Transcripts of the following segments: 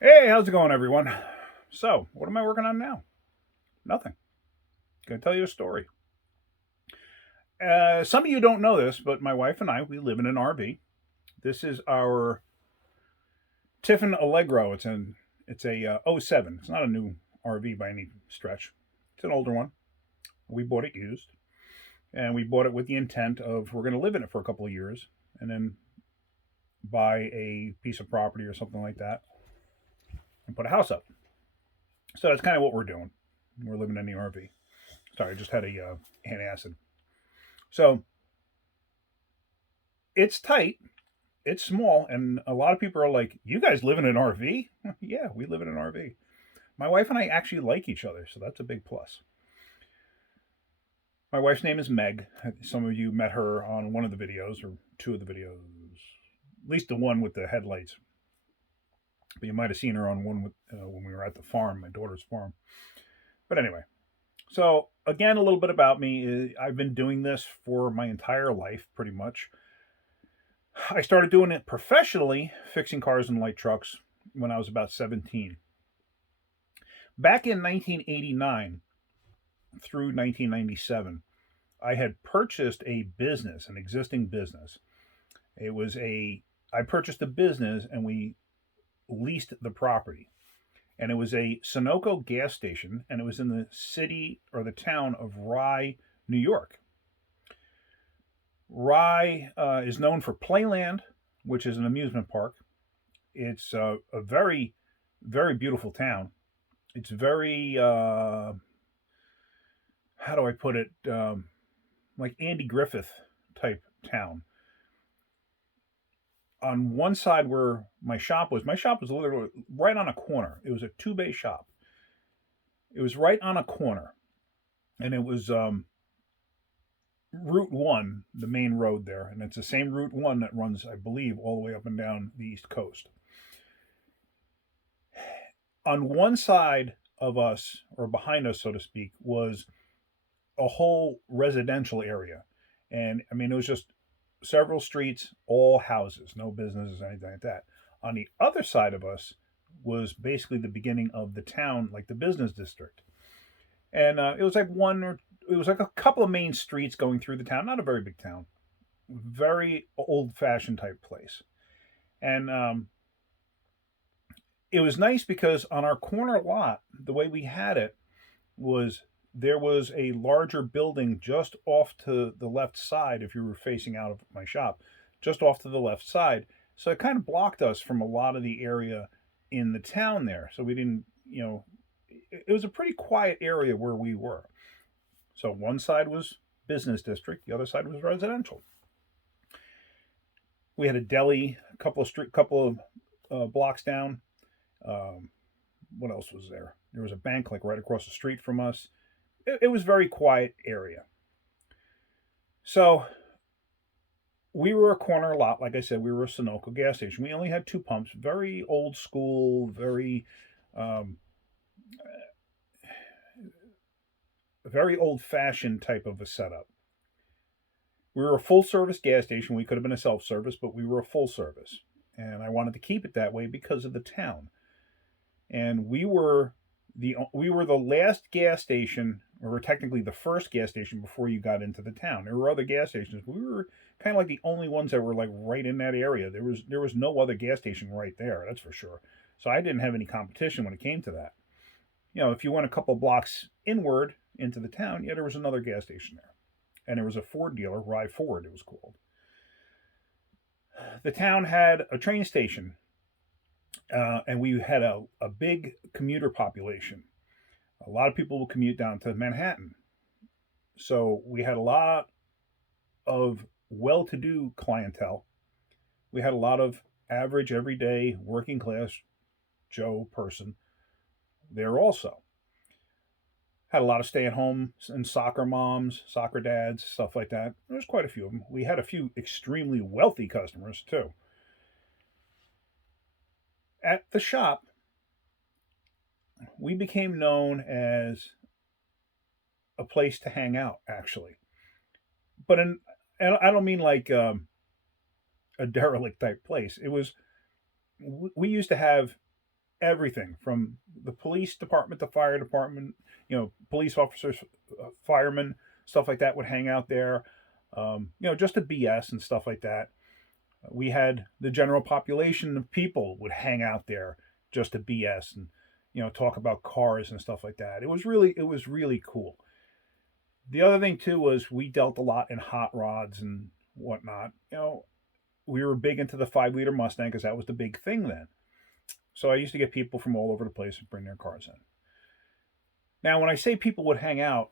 Hey, how's it going, everyone? So, what am I working on now? Nothing. Gonna tell you a story. Some of you don't know this, but my wife and I, we live in an RV. This is our Tiffin Allegro. It's a '07. It's not a new RV by any stretch. It's an older one. We bought it used, and we bought it with the intent of we're going to live in it for a couple of years, and then buy a piece of property or something like that, and put a house up. So that's kind of what we're doing. We're living in the RV. Sorry, I just had a antacid. So it's tight, it's small, and a lot of people are like, "You guys live in an RV?" Yeah, we live in an RV. My wife and I actually like each other, so that's a big plus. My wife's name is Meg. Some of you met her on one of the videos or two of the videos, at least the one with the headlights. But you might have seen her on one with, when we were at the farm, my daughter's farm. But anyway, so again, a little bit about me. I've been doing this for my entire life, pretty much. I started doing it professionally, fixing cars and light trucks, when I was about 17. Back in 1989 through 1997, I had purchased a business, an existing business. It was a, I purchased a business and we leased the property. And it was a Sunoco gas station, and it was in the city or the town of Rye, New York. Rye is known for Playland, which is an amusement park. It's a very, very beautiful town. It's very, how do I put it, like Andy Griffith type town. On one side where my shop was literally right on a corner. It was a two bay shop. It was right on a corner, and it was Route One, the main road there, and it's the same Route One that runs, I believe, all the way up and down the East Coast. On one side of us, or behind us, so to speak, was a whole residential area. And I mean, it was just several streets, all houses, no businesses, anything like that. On the other side of us was basically the beginning of the town, like the business district. And it was like it was like a couple of main streets going through the town, not a very big town, very old fashioned type place. And it was nice because on our corner lot, the way we had it was there was a larger building just off to the left side if you were facing out of my shop, just off to the left side. So it kind of blocked us from a lot of the area in the town there. So we didn't, it was a pretty quiet area where we were. So one side was business district, the other side was residential. We had a deli, couple of blocks down. Um, what else was there? There was a bank like right across the street from us. It was a very quiet area. So we were a corner lot. Like I said, we were a Sunoco gas station. We only had two pumps, very old school, um, very old fashioned type of a setup. We were a full service gas station. We could have been a self service, but we were a full service. And I wanted to keep it that way because of the town. And we were the last gas station, or we're technically the first gas station before you got into the town. There were other gas stations, but we were kind of like the only ones that were like right in that area. There was no other gas station right there, that's for sure. So I didn't have any competition when it came to that. If you went a couple blocks inward into the town, yeah, there was another gas station there, and there was a Ford dealer, Rye Ford, it was called. The town had a train station, and we had a big commuter population. A lot of people will commute down to Manhattan. So we had a lot of well to do clientele. We had a lot of average, everyday, working class Joe person there also. Had a lot of stay at home and soccer moms, soccer dads, stuff like that. There's quite a few of them. We had a few extremely wealthy customers too. At the shop, we became known as a place to hang out, actually. But and I don't mean like a derelict type place. It was, we used to have everything from the police department, the fire department, police officers, firemen, stuff like that would hang out there. Just to BS and stuff like that. We had the general population of people would hang out there just to BS and talk about cars and stuff like that. It was really cool. The other thing too was we dealt a lot in hot rods and whatnot. We were big into the 5 liter Mustang because that was the big thing then. So I used to get people from all over the place and bring their cars in. Now, when I say people would hang out,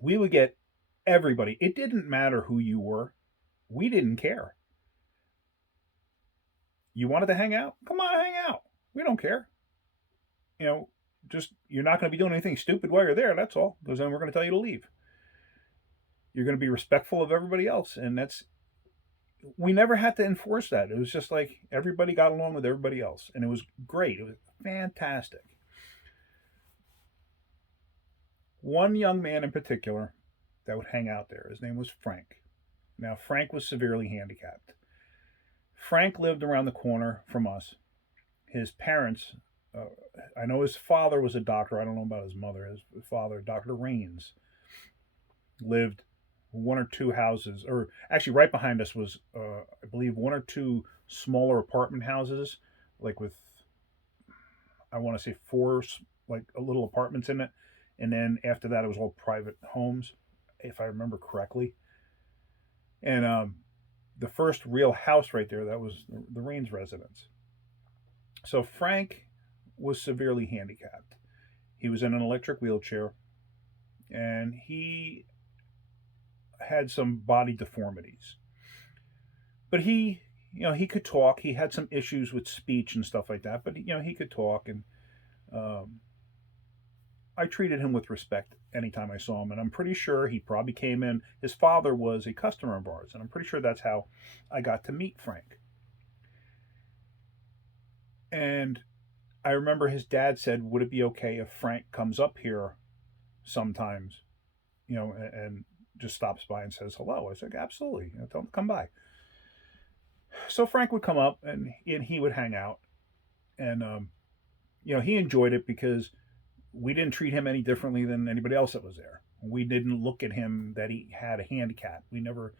we would get everybody. It didn't matter who you were. We didn't care. You wanted to hang out? Come on, hang out. We don't care. You know, just you're not going to be doing anything stupid while you're there. That's all. Because then we're going to tell you to leave. You're going to be respectful of everybody else, and we never had to enforce that. It was just like everybody got along with everybody else, and it was great. It was fantastic. One young man in particular that would hang out there, his name was Frank. Now, Frank was severely handicapped. Frank lived around the corner from us. His parents, I know his father was a doctor. I don't know about his mother. His father, Dr. Rains, lived one or two houses, or actually right behind us was, I believe, one or two smaller apartment houses, like with, I want to say four, like little apartments in it. And then after that, it was all private homes, if I remember correctly. And the first real house right there, that was the Rains residence. So Frank was severely handicapped. He was in an electric wheelchair, and he had some body deformities. But he could talk. He had some issues with speech and stuff like that, but he could talk, and um, I treated him with respect anytime I saw him, and I'm pretty sure he probably came in. His father was a customer of ours, and I'm pretty sure that's how I got to meet Frank. And I remember his dad said, "Would it be okay if Frank comes up here sometimes, and just stops by and says hello?" I said, "Absolutely. Tell him to come by." So Frank would come up, and he would hang out, and he enjoyed it because we didn't treat him any differently than anybody else that was there. We didn't look at him that he had a handicap. We never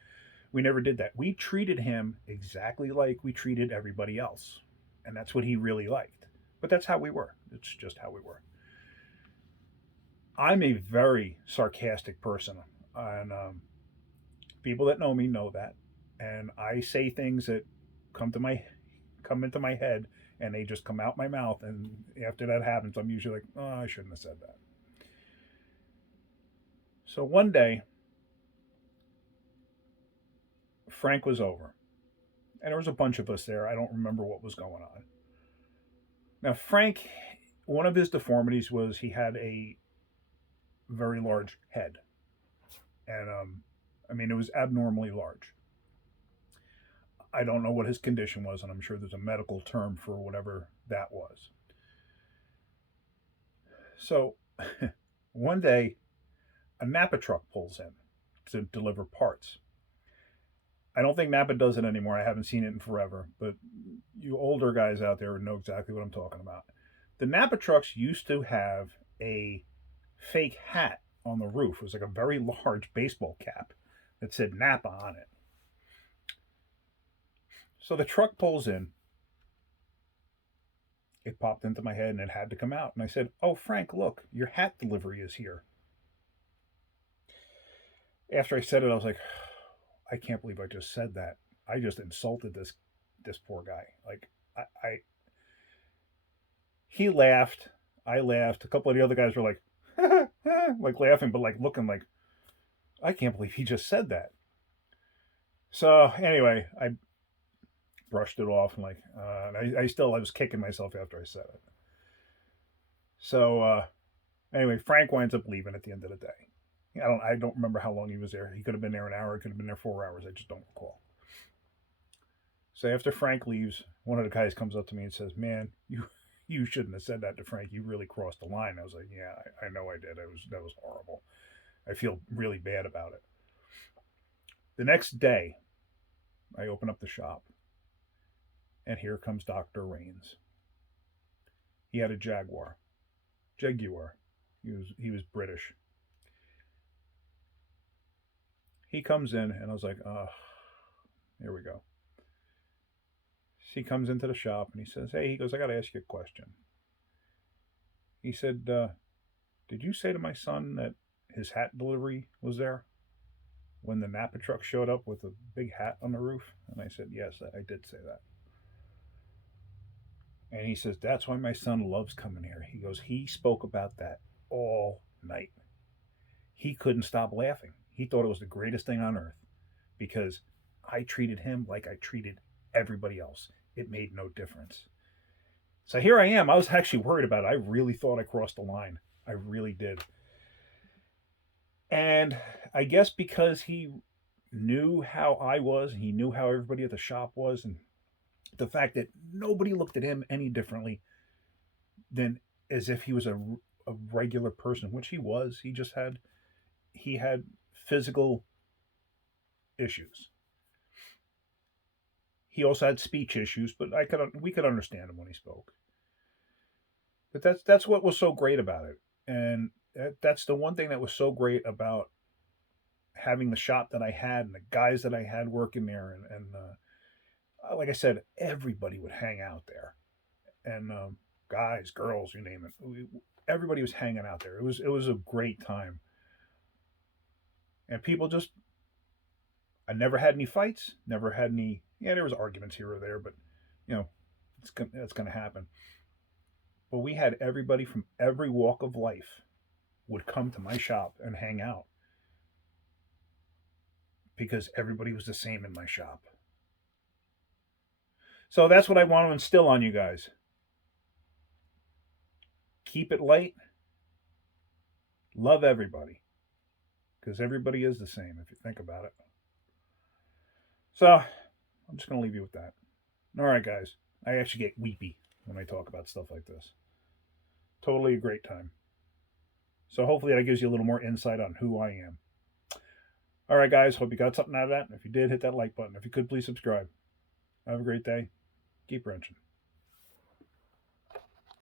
did that. We treated him exactly like we treated everybody else, and that's what he really liked. But that's how we were. It's just how we were. I'm a very sarcastic person, and people that know me know that. And I say things that come into my head, and they just come out my mouth. And after that happens, I'm usually like, "Oh, I shouldn't have said that." So one day, Frank was over, and there was a bunch of us there. I don't remember what was going on. Now, Frank, one of his deformities was he had a very large head, and I mean, it was abnormally large. I don't know what his condition was, and I'm sure there's a medical term for whatever that was. So one day, a Napa truck pulls in to deliver parts. I don't think Napa does it anymore. I haven't seen it in forever, but you older guys out there know exactly what I'm talking about. The Napa trucks used to have a fake hat on the roof. It was like a very large baseball cap that said Napa on it. So the truck pulls in. It popped into my head and it had to come out. And I said, "Oh, Frank, look, your hat delivery is here." After I said it, I was like, I can't believe I just said that. I just insulted this poor guy. Like I he laughed. I laughed. A couple of the other guys were like, like laughing, but like looking like, I can't believe he just said that. So anyway, I brushed it off and like, I was kicking myself after I said it. So anyway, Frank winds up leaving at the end of the day. I don't remember how long he was there. He could have been there an hour. He could have been there 4 hours. I just don't recall. So after Frank leaves, one of the guys comes up to me and says, "Man, you shouldn't have said that to Frank. You really crossed the line." I was like, "Yeah, I know I did. That was horrible. I feel really bad about it." The next day, I open up the shop, and here comes Dr. Rains. He had a Jaguar. Jaguar. He was British. He comes in, and I was like, oh, here we go. He comes into the shop, and he says, hey, he goes, I got to ask you a question. He said, did you say to my son that his hat delivery was there when the Napa truck showed up with a big hat on the roof? And I said, yes, I did say that. And he says, that's why my son loves coming here. He goes, he spoke about that all night. He couldn't stop laughing. He thought it was the greatest thing on earth because I treated him like I treated everybody else. It made no difference. So here I am. I was actually worried about it. I really thought I crossed the line. I really did. And I guess because he knew how I was, and he knew how everybody at the shop was, and the fact that nobody looked at him any differently than as if he was a regular person, which he was. He had physical issues. He also had speech issues, but we could understand him when he spoke. But that's what was so great about it, and that's the one thing that was so great about having the shop that I had and the guys that I had working there, and like I said, everybody would hang out there, and guys, girls, you name it, everybody was hanging out there. It was a great time, and people just. I never had any fights. Never had any. Yeah, there was arguments here or there, but you know, it's going to happen. But we had everybody from every walk of life would come to my shop and hang out because everybody was the same in my shop. So that's what I want to instill on you guys. Keep it light. Love everybody because everybody is the same if you think about it. So I'm just going to leave you with that. All right, guys. I actually get weepy when I talk about stuff like this. Totally a great time. So hopefully that gives you a little more insight on who I am. All right, guys. Hope you got something out of that. If you did, hit that like button. If you could, please subscribe. Have a great day. Keep wrenching.